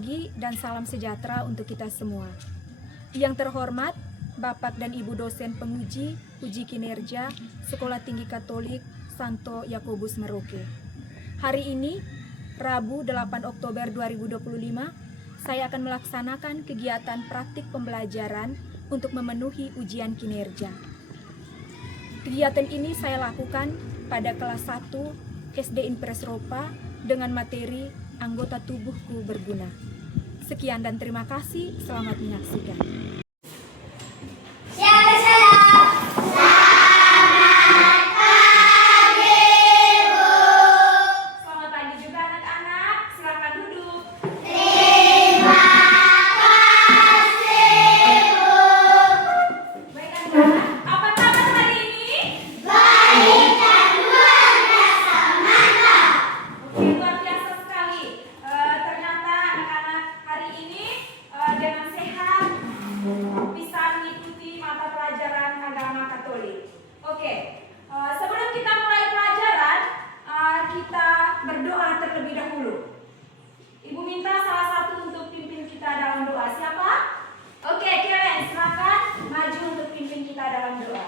pagi dan salam sejahtera untuk kita semua. Yang terhormat, Bapak dan Ibu dosen penguji uji kinerja Sekolah Tinggi Katolik Santo Yakobus Merauke. Hari ini, Rabu 8 Oktober 2025, saya akan melaksanakan kegiatan praktik pembelajaran untuk memenuhi ujian kinerja. Kegiatan ini saya lakukan pada kelas 1 SD Impres Ropa dengan materi anggota tubuhku berguna. Sekian dan terima kasih, selamat menyaksikan. Sebelum kita mulai pelajaran, kita berdoa terlebih dahulu. Ibu minta salah satu untuk pimpin kita dalam doa. Siapa? Oke, Karen, silakan maju untuk pimpin kita dalam doa.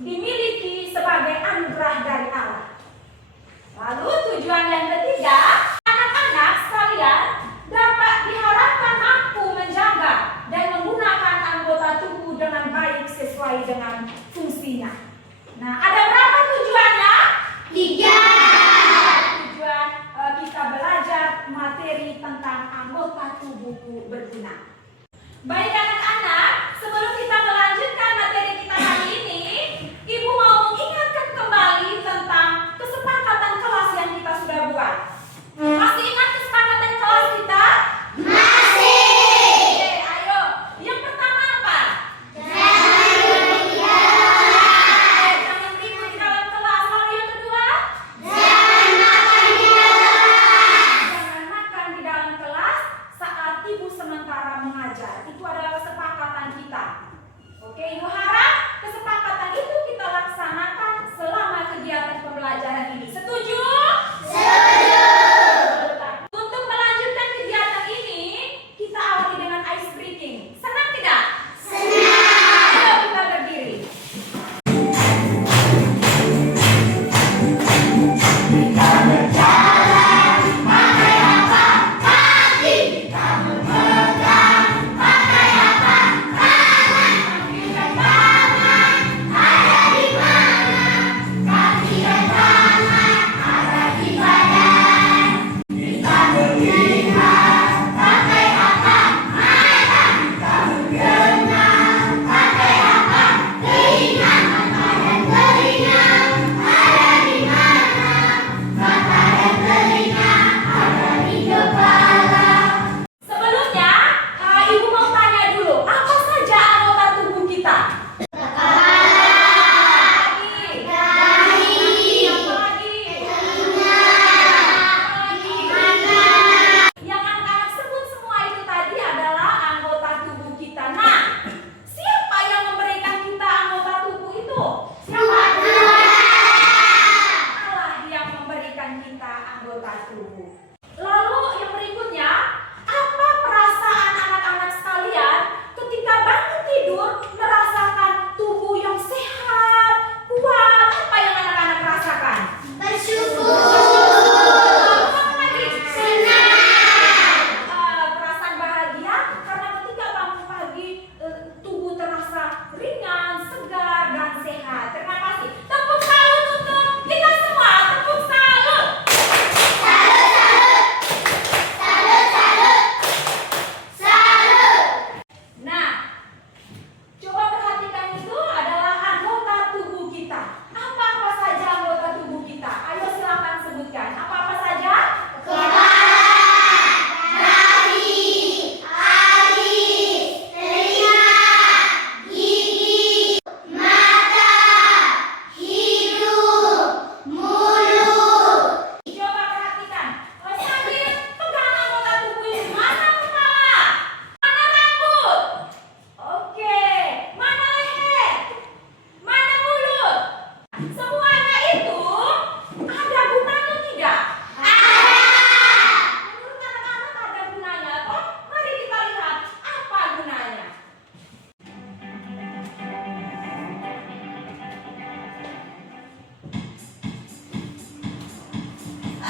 Dimiliki sebagai anugerah dari Allah. Lalu tujuan yang ketiga, anak-anak sekalian dapat diharapkan mampu menjaga dan menggunakan anggota tubuh dengan baik sesuai dengan fungsinya. Nah, ada berapa tujuannya? 3. Tujuan kita belajar materi tentang anggota tubuhku berguna. Baik anak-anak, sebelum kita melanjutkan materi kita hari ini, Ibu mau mengingatkan kembali tentang kesepakatan kelas yang kita sudah buat. Masih ingat kesepakatan kelas kita? Masih. Oke, ayo. Yang pertama apa? Jangan ribut di dalam kelas. Lalu yang kedua? Jangan makan di dalam kelas. Jangan makan di dalam kelas saat Ibu sementara mengajar. Itu adalah kesepakatan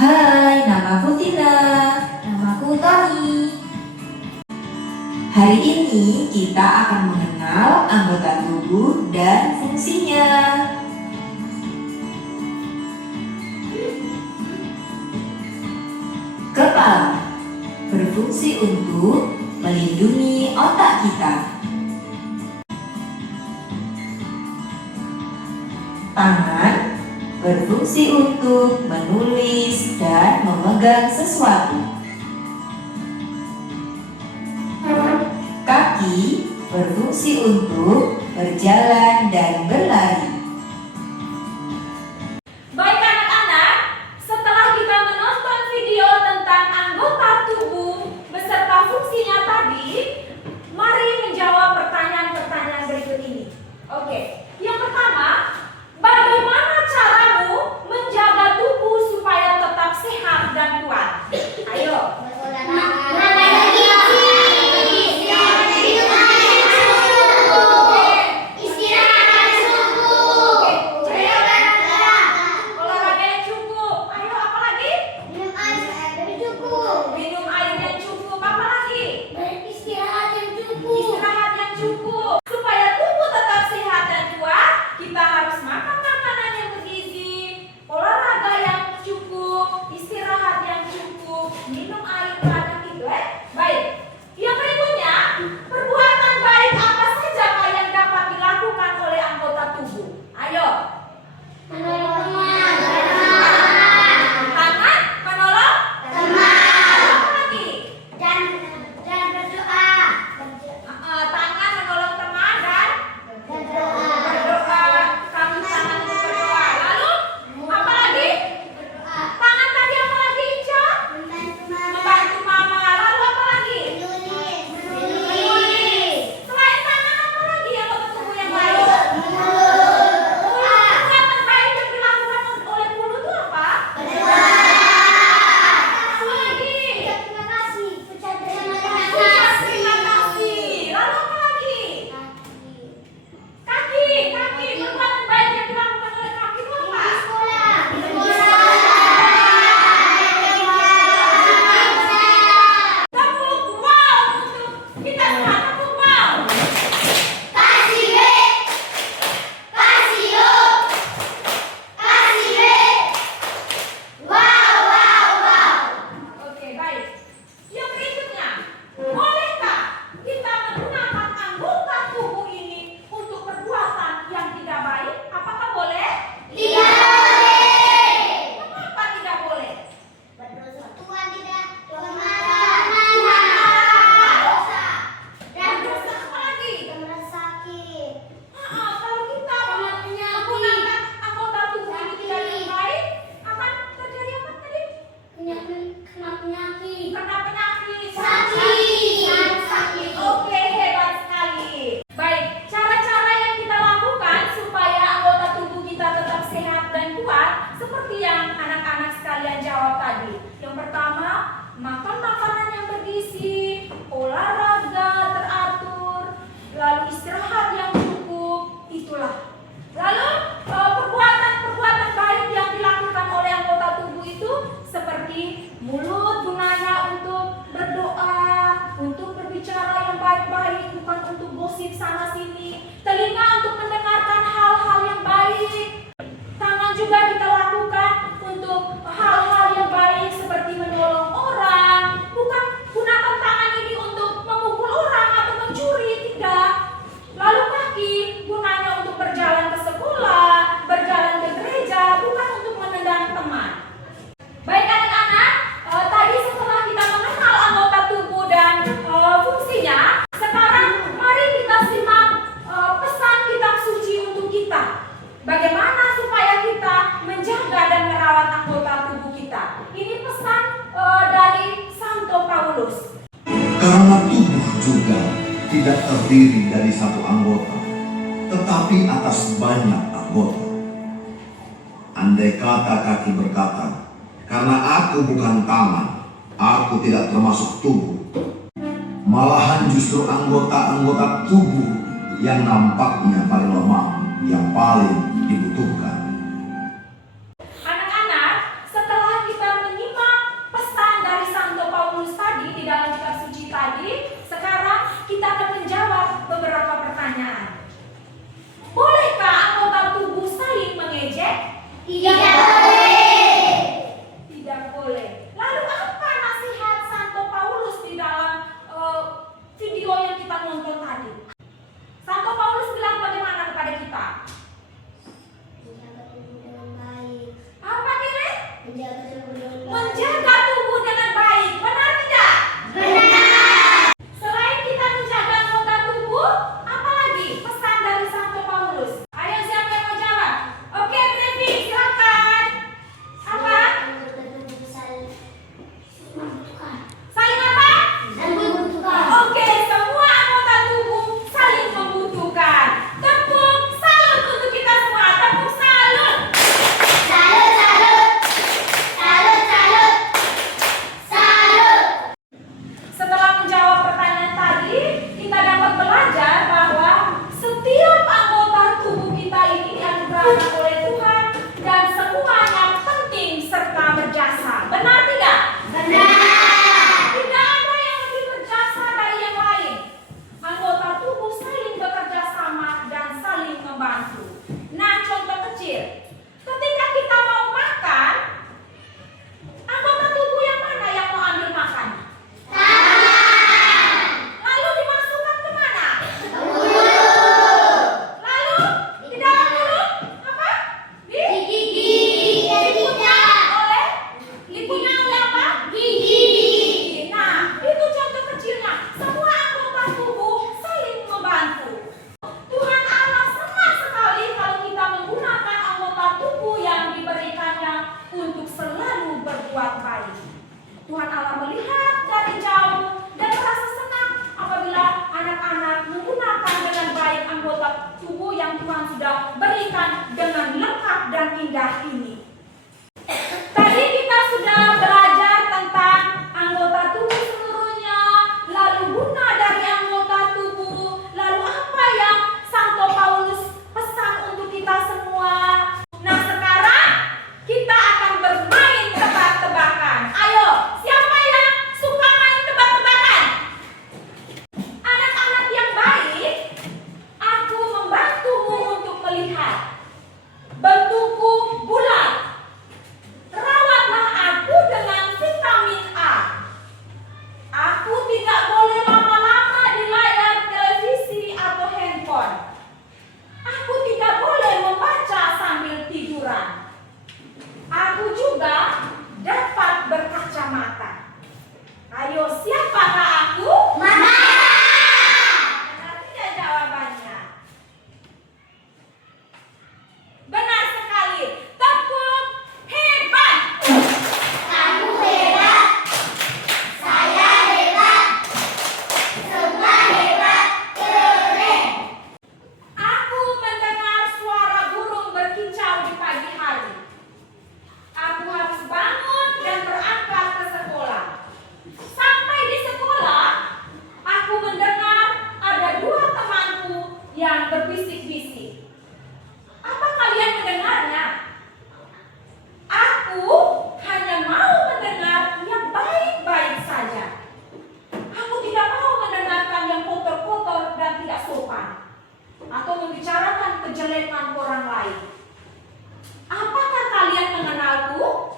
Hai, namaku Tina. Namaku Tony. Hari ini kita akan mengenal anggota tubuh dan fungsinya. Kepala berfungsi untuk melindungi otak kita. Tangan berfungsi untuk menulis dan memegang sesuatu. Kaki berfungsi untuk berjalan dan berlari. Baik anak-anak, setelah kita menonton video tentang anggota tubuh beserta fungsinya tadi, mari menjawab pertanyaan-pertanyaan berikut ini. Oke, yang pertama, bagaimana caramu menjaga tubuh supaya tetap sehat dan kuat? Ayo. Olahraga yang cukup. Ayo, apa lagi? Minum air yang cukup. Apa lagi? Istirahat yang cukup. Supaya tubuh tetap sehat dan kuat, kita harus makan makanan yang bergizi, olahraga yang cukup, istirahat yang cukup, minum air banyak itu Baik. Yang berikutnya, perbuatan baik apa saja yang dapat dilakukan oleh anggota tubuh? Ayo. Tangan menolong apa lagi? Tangan menolong teman dan berdoa. Kami tangan untuk berdoa. Lalu apa lagi? Tangan tadi apa lagi, Ica? Membantu mama. Lalu apa lagi? Menulis. Selain tangan apa lagi yang tubuh yang baik? Perbuatan baik yang dilakukan oleh mulut itu apa? Apa lagi? Ucap terima kasih. Lalu apa lagi? Kaki. Perbuatan baik yang dilakukan oleh kaki itu apa? Tepuk wow untuk kita semua. Tepuk wow. Oke, baik. Yang berikutnya, bolehkah kita menggunakan anggota tubuh ini untuk perbuatan yang tidak baik? Apakah boleh? Mengapa tidak boleh? Berdosa apa lagi? Kalau kita menggunakan anggota tubuh ini tidak dengan baik, akan terjadi apa tadi? Kena penyakit. Sakit. Oke, hebat sekali. Baik, cara-cara yang kita lakukan supaya anggota tubuh kita tetap sehat dan kuat seperti yang anak-anak sekalian jawab tadi. Yang pertama, makan makanan yang bergizi, olahraga teratur, lalu istirahat yang cukup. Itulah. Lalu perbuatan baik yang dilakukan oleh anggota tubuh itu seperti mulut gunanya untuk berdoa, untuk berbicara yang baik-baik, bukan untuk gosip sana sini. Telinga untuk mendengarkan hal-hal yang baik. Tangan juga kita lakukan untuk hal-hal yang baik seperti menolong orang. Bukan gunakan tangan ini untuk memukul orang atau mencuri, tidak. Lalu kaki gunanya untuk berjalan ke sekolah, berjalan ke gereja, bukan untuk menendang teman. Baik anak-anak, tadi setelah kita mengenal anggota tubuh dan fungsinya, sekarang mari kita simak pesan kitab suci untuk kita. Bagaimana supaya kita menjaga dan merawat anggota tubuh kita. Ini pesan dari Santo Paulus. Karena tubuh juga tidak terdiri dari satu anggota, tetapi atas banyak anggota. Andai kata kaki berkata, karena aku bukan tangan, aku tidak termasuk tubuh. Malahan justru anggota-anggota tubuh yang nampaknya paling lemah, yang paling dibutuhkan. Anak-anak, setelah kita diciptakan oleh Tuhan dan semuanya penting serta berjasa. Benar tidak? Tidak ada yang lebih berjasa dari yang lain. Anggota tubuh saling bekerja sama dan saling membantu. Nah, contoh kecil. Ketika kita mau makan, anggota tubuh yang mana yang mau ambil makan? Lalu dimasukkan ke mana? Lalu di dalam mulut apa? Dikunyah oleh apa? Gigi. Nah, itu contoh kecilnya. Semua anggota tubuh saling membantu. Tuhan Allah senang sekali kalau kita menggunakan anggota tubuh yang diberikannya untuk selalu berbuat baik. Tuhan Allah melihat dari jauh dan merasa senang apabila anak-anak menggunakan dengan baik anggota tubuh yang Tuhan sudah berikan dengan lengkap dan indah ini. Tadi kita sudah belajar tentang anggota tubuh seluruhnya, lalu guna dari anggota tubuh, lalu apa yang Santo Paulus pesan untuk kita semua. Nah, sekarang kita akan bermain tebak-tebakan. Ayo, siapa yang suka main tebak-tebakan? Anak-anak yang baik, aku membantumu untuk melihat. Bentukku bulat. Rawatlah aku dengan vitamin A. Aku tidak boleh lama-lama di layar televisi atau handphone. Aku tidak boleh membaca sambil tiduran. Aku juga dapat berkacamata. Ayo, siapakah aku? Mama! Benar tidak jawabannya? Benar sekali. Tepuk hebat. Kamu hebat. Saya hebat. Semua hebat. Keren. Aku mendengar suara burung berkicau di pagi hari. Aku harus bangun dan berangkat ke sekolah. Sampai di sekolah, aku mendengar ada dua temanku yang berbisik-bisik. Apa kalian mendengarnya? Aku hanya mau mendengar yang baik-baik saja. Aku tidak mau mendengarkan yang kotor-kotor dan tidak sopan, atau membicarakan kejelekan orang lain. Apakah kalian mengenalku?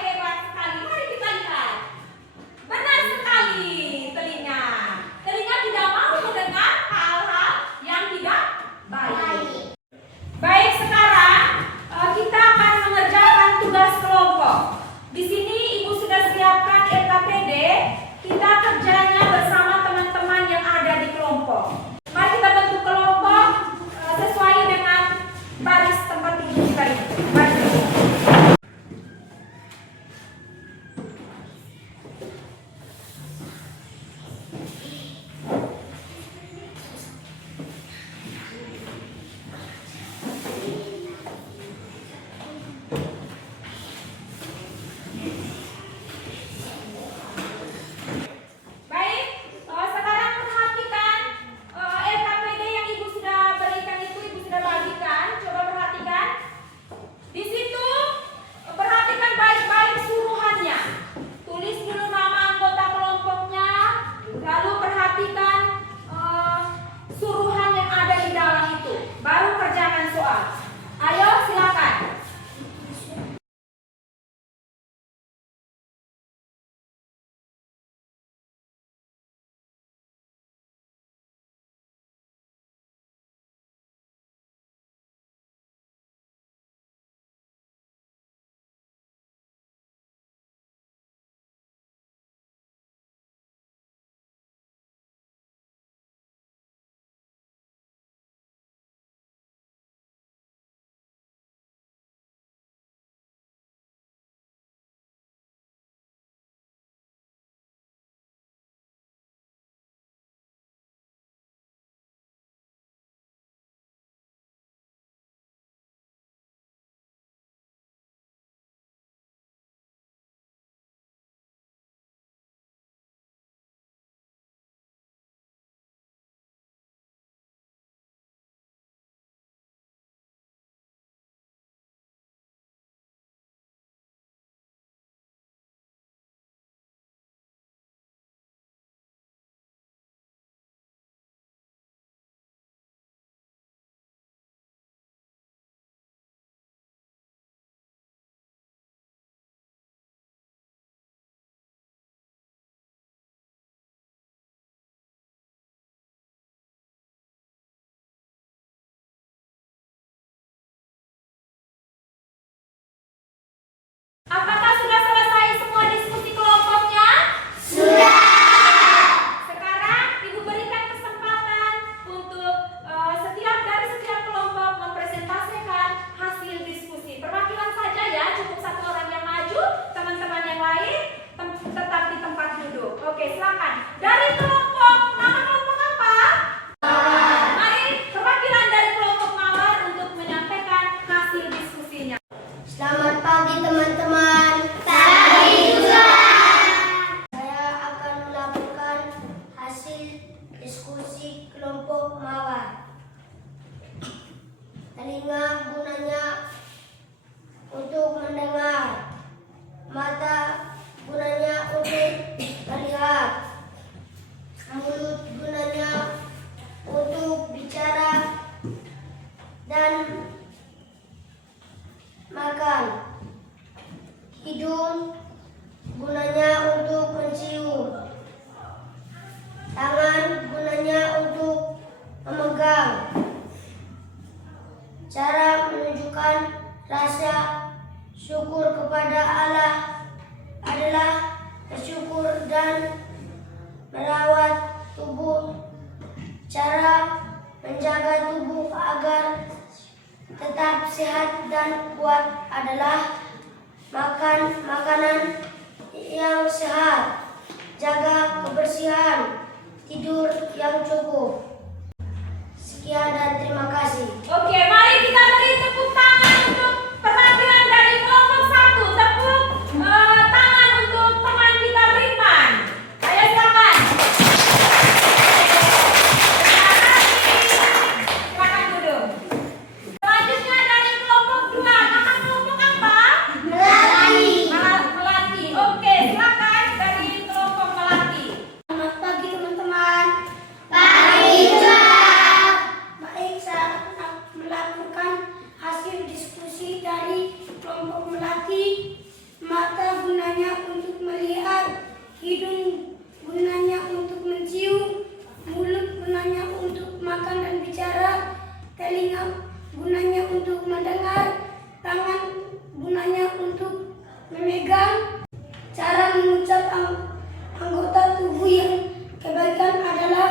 Hebat sekali. Mari kita lihat. Benar sekali, telinga. Telinga tidak mau mendengar hal-hal yang tidak baik. Baik, sekarang kita akan mengerjakan tugas kelompok. Di sini Ibu sudah siapkan LKPD. Kita kerjanya bersama teman-teman yang ada di kelompok. Mari kita bentuk kelompok sesuai Rasa syukur kepada Allah adalah bersyukur dan merawat tubuh. Cara menjaga tubuh agar tetap sehat dan kuat adalah makan makanan yang sehat, jaga kebersihan, tidur yang cukup. Sekian dan terima kasih. Oke, mari kita beri tepuk tangan untuk perwakilan dari kelompok 1. Tepuk tangan untuk teman kita Briman. Ayo silakan. Terima kasih. Silakan duduk. Selanjutnya dari kelompok 2. Nama kelompok apa? Melati. Melati. Oke, silakan dari kelompok Melati. Selamat pagi teman-teman. Pagi juga. Baik, saya akan melakukan hasil diskusi dari kelompok Melati. Mata gunanya untuk melihat, hidung gunanya untuk mencium, mulut gunanya untuk makan dan bicara, telinga gunanya untuk mendengar, tangan gunanya untuk memegang. Cara mengucap anggota tubuh yang kebaikan adalah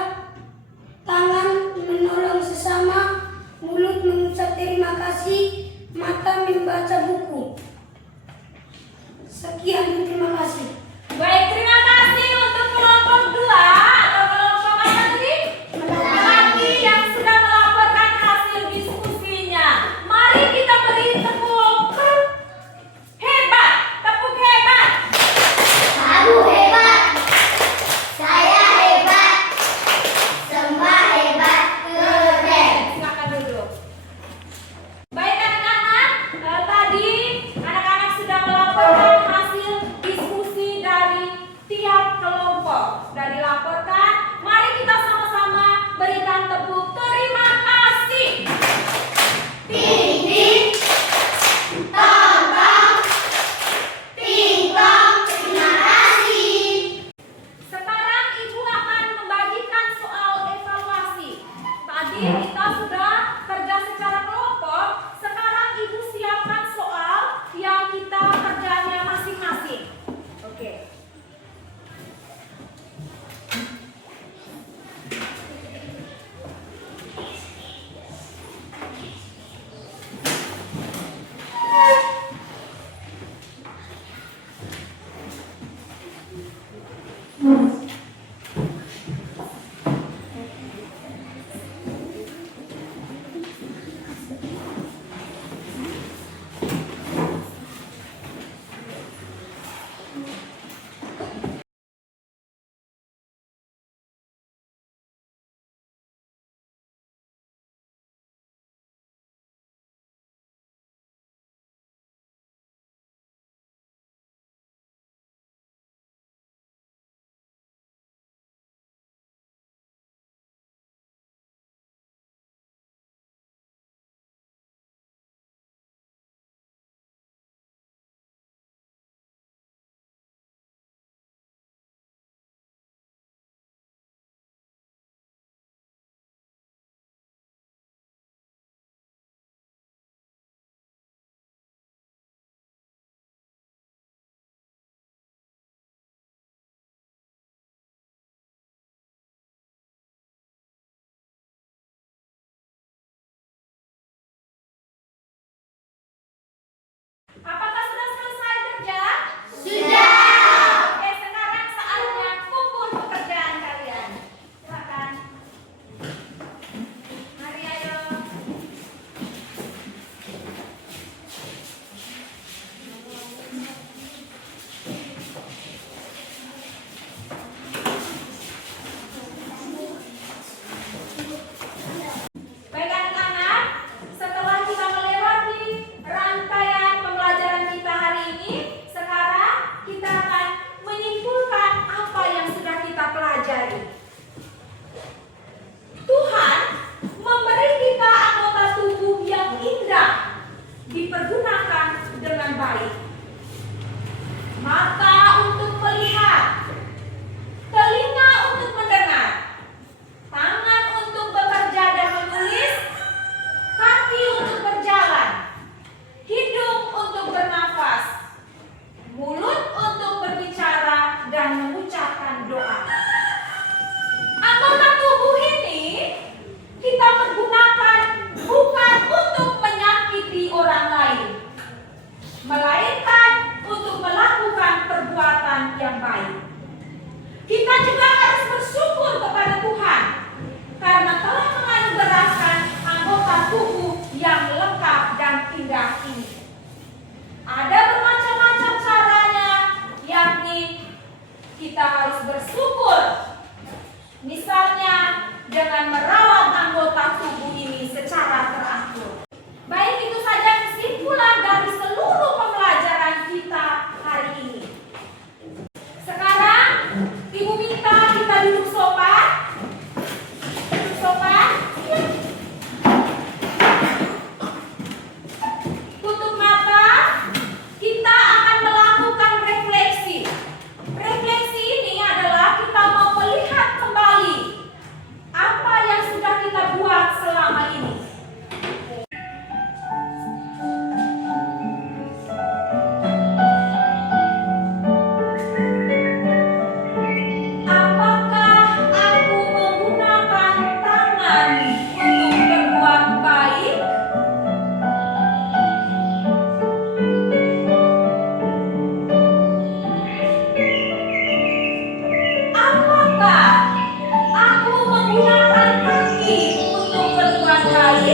tangan menolong sesama, mulut mengucap terima kasih, mata membaca buku. Sekian dan terima kasih. Baik, terima kasih untuk kelompok 2 atau kelompok apa tadi? Melati yang sudah melaporkan hasil diskusinya. Mari kita beri tepuk hebat, tepuk hebat. Kamu hebat, saya hebat, semua hebat, keren.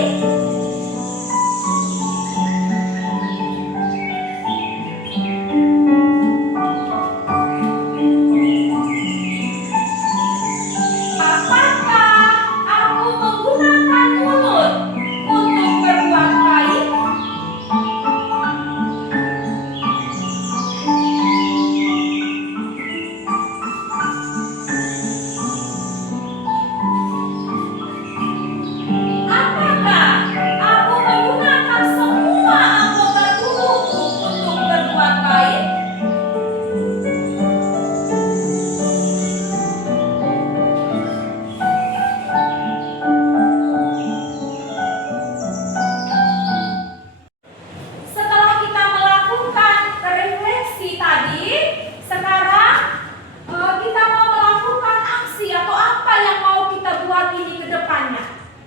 Apakah aku menggunakan mulut untuk berbuat baik? Apakah aku menggunakan semua anggota tubuhku untuk berbuat baik? Setelah kita melakukan refleksi tadi, sekarang kita mau melakukan aksi atau apa yang mau kita buat ini ke depannya.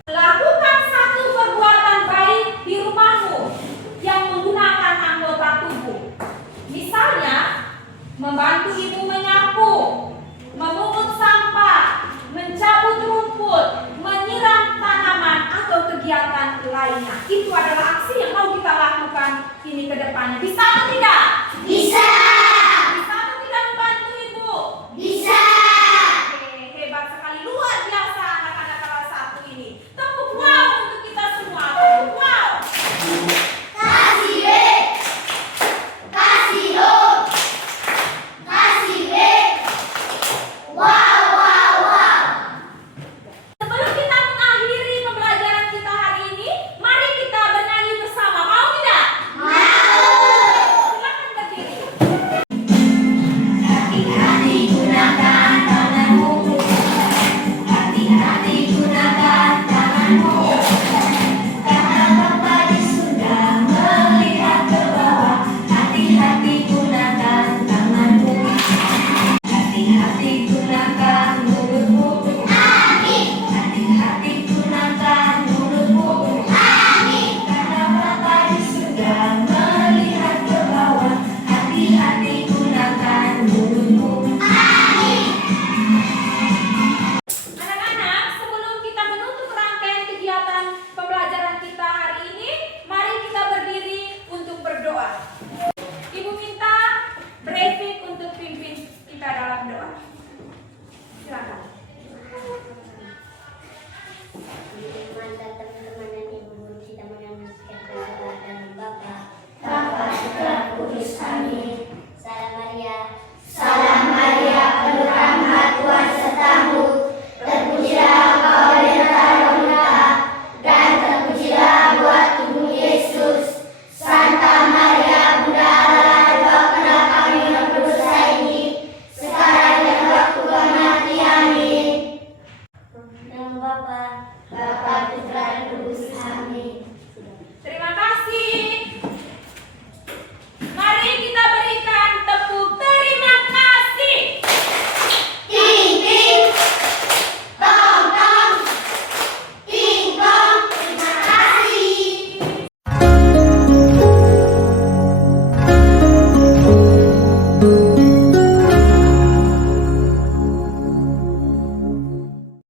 Lakukan satu perbuatan baik di rumahmu yang menggunakan anggota tubuh. Misalnya, membantu ibu menyapu, memungut sampah, mencabut rumput, menyiram tanaman atau kegiatan lainnya. Itu adalah aksi yang mau kita lakukan ini ke depannya. Bisa atau tidak?